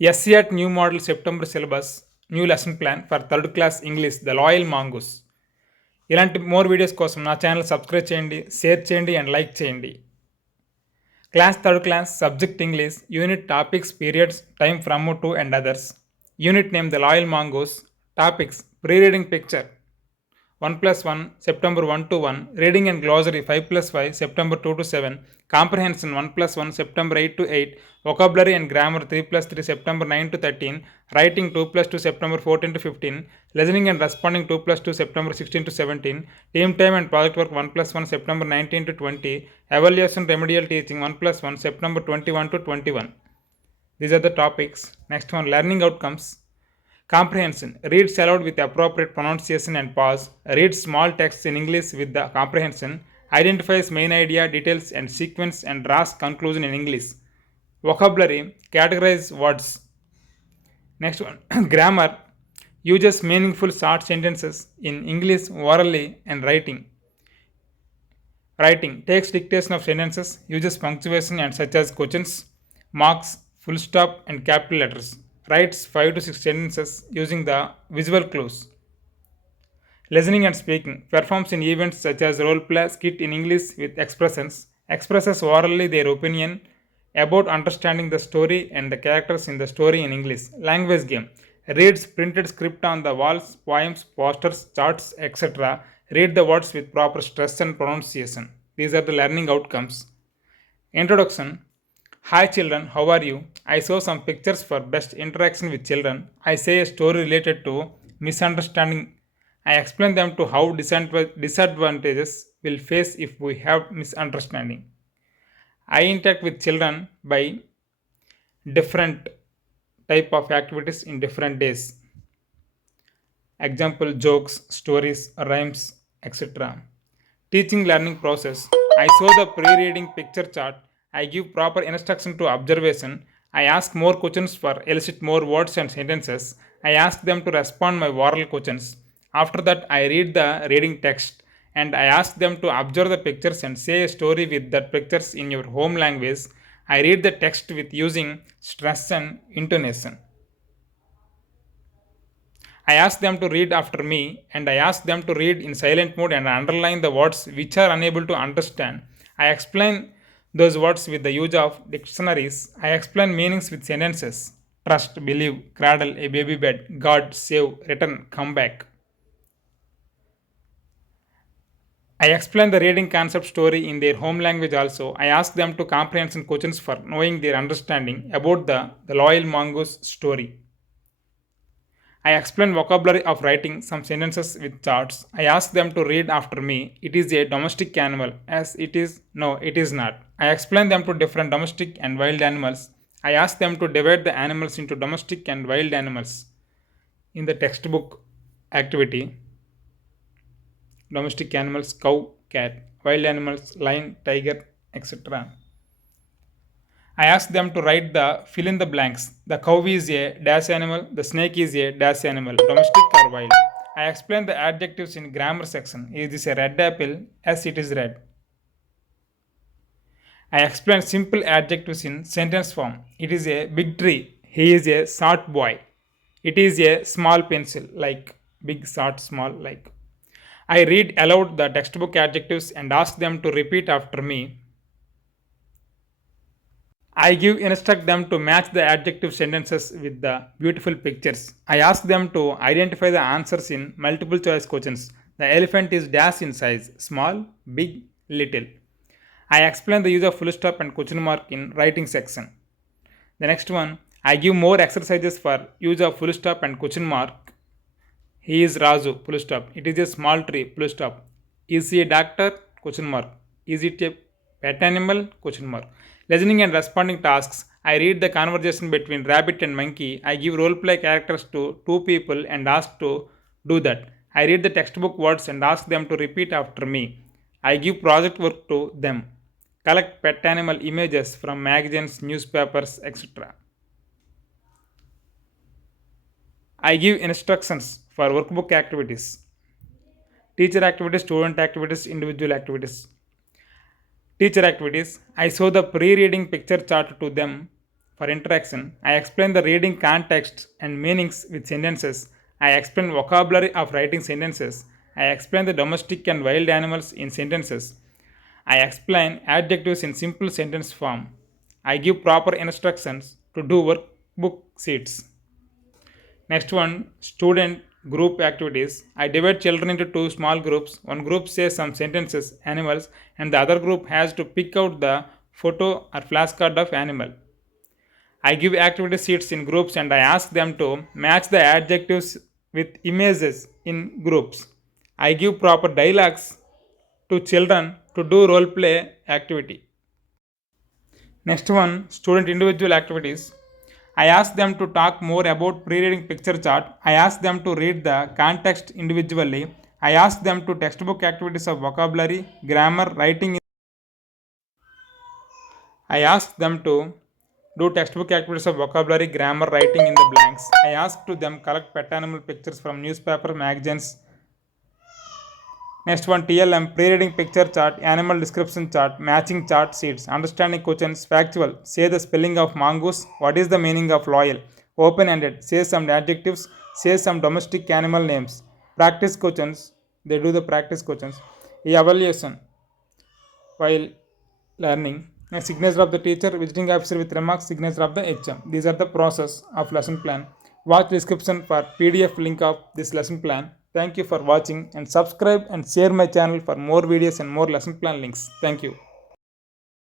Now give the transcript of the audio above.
SCAT New Model September Syllabus, New Lesson Plan for 3rd Class English, The Loyal Mongoose. ఇలాంటి more videos కోసం నా channel subscribe చేయండి, share చేయండి and like చేయండి. Class 3rd Class, Subject English, Unit Topics, Periods, Time from to and others. Unit name The Loyal Mongoose. Topics: Pre-reading picture 1+1 September 1 to 1, Reading and Glossary 5+5 September 2 to 7, Comprehension 1+1 September 8 to 8, Vocabulary and Grammar 3+3 September 9 to 13, Writing 2+2 September 14 to 15, Listening and Responding 2+2 September 16 to 17, Team Time and Project Work 1+1 September 19 to 20, Evaluation Remedial Teaching 1+1 September 21 to 21. These are the topics. Next one, Learning Outcomes. Comprehension: reads aloud with appropriate pronunciation and pause. Reads small texts in English with the comprehension. Identifies main idea, details and sequence and draws conclusion in English. Vocabulary: categorize words. Next one, grammar: uses meaningful short sentences in English orally and writing. Writing: takes dictation of sentences, uses punctuation and such as questions, marks, full stop and capital letters. Writes 5 to 6 sentences using the visual clues. Listening and speaking: performs in events such as role play, skit in English with expressions, expresses orally their opinion about understanding the story and the characters in the story in English. Language game: reads printed script on the walls, poems, posters, charts, etc. Read the words with proper stress and pronunciation. These are the learning outcomes. Introduction: Hi children, how are you? I saw some pictures for best interaction with children. I say a story related to misunderstanding. I explain them to how disadvantages will face if we have misunderstanding. I interact with children by different type of activities in different days. Example: jokes, stories, rhymes, etc. Teaching learning process: I saw the pre-reading picture chart. I give proper instruction to observation. I ask more questions for elicit more words and sentences. I ask them to respond my oral questions. After that, I read the reading text and I ask them to observe the pictures and say a story with that pictures in your home language. I read the text with using stress and intonation. I ask them to read after me and I ask them to read in silent mode and underline the words which are unable to understand. I explain those words with the use of dictionaries. I explain meanings with sentences: trust, believe, cradle, a baby bed, God, save, return, come back. I explain the reading concept story in their home language also. I ask them to comprehension questions for knowing their understanding about the Loyal Mongoose story. I explain vocabulary of writing some sentences with charts. I ask them to read after me. It is a domestic animal. As it is, no, it is not. I explain them to different domestic and wild animals. I ask them to divide the animals into domestic and wild animals. In the textbook activity, domestic animals: cow, cat; wild animals: lion, tiger, etc. I ask them to write the fill in the blanks. The cow is a dash animal, the snake is a dash animal, domestic or wild. I explain the adjectives in grammar section. Is this a red apple? Yes, it is red. I explain simple adjectives in sentence form. It is a big tree. He is a short boy. It is a small pencil, like big, short, small, like. I read aloud the textbook adjectives and ask them to repeat after me. I instruct them to match the adjective sentences with the beautiful pictures. I ask them to identify the answers in multiple choice questions. The elephant is dash in size: small, big, little. I explain the use of full stop and question mark in writing section. The next one, I give more exercises for use of full stop and question mark. He is Raju, full stop. It is a small tree, full stop. Is he a doctor? Question mark. Is it a pet animal? Question mark. Listening and responding tasks. I read the conversation between rabbit and monkey. I give role play characters to two people and ask to do that. I read the textbook words and ask them to repeat after me. I give project work to them. Collect pet animal images from magazines, newspapers, etc. I give instructions for workbook activities: teacher activities, student activities, individual activities. Teacher activities: I show the pre reading picture chart to them. For interaction, I explain the reading context and meanings with sentences. I explain vocabulary of writing sentences. I explain the domestic and wild animals in sentences. I explain adjectives in simple sentence form. I give proper instructions to do workbook sheets. Next one, student group activities. I divide children into two small groups. One group says some sentences, animals, and the other group has to pick out the photo or flashcard of animal. I give activity sheets in groups and I ask them to match the adjectives with images in groups. I give proper dialogues to children to do role play activity. Next one, student individual activities. I ask them to talk more about pre-reading picture chart. I ask them to read the context individually. I ask them to textbook activities of vocabulary, grammar, writing. I ask them to do textbook activities of vocabulary, grammar, writing in the blanks. I ask to them collect pet animal pictures from newspaper, magazines. Next one, TLM, pre-reading picture chart, animal description chart, matching chart sheets, understanding questions, factual, say the spelling of mongoose, what is the meaning of loyal, open-ended, say some adjectives, say some domestic animal names, practice questions, they do the practice questions, evaluation while learning, a signature of the teacher, visiting officer with remarks, signature of the HM. These are the process of lesson plan. Watch description for PDF link of this lesson plan. Thank you for watching and subscribe and share my channel for more videos and more lesson plan links. Thank you.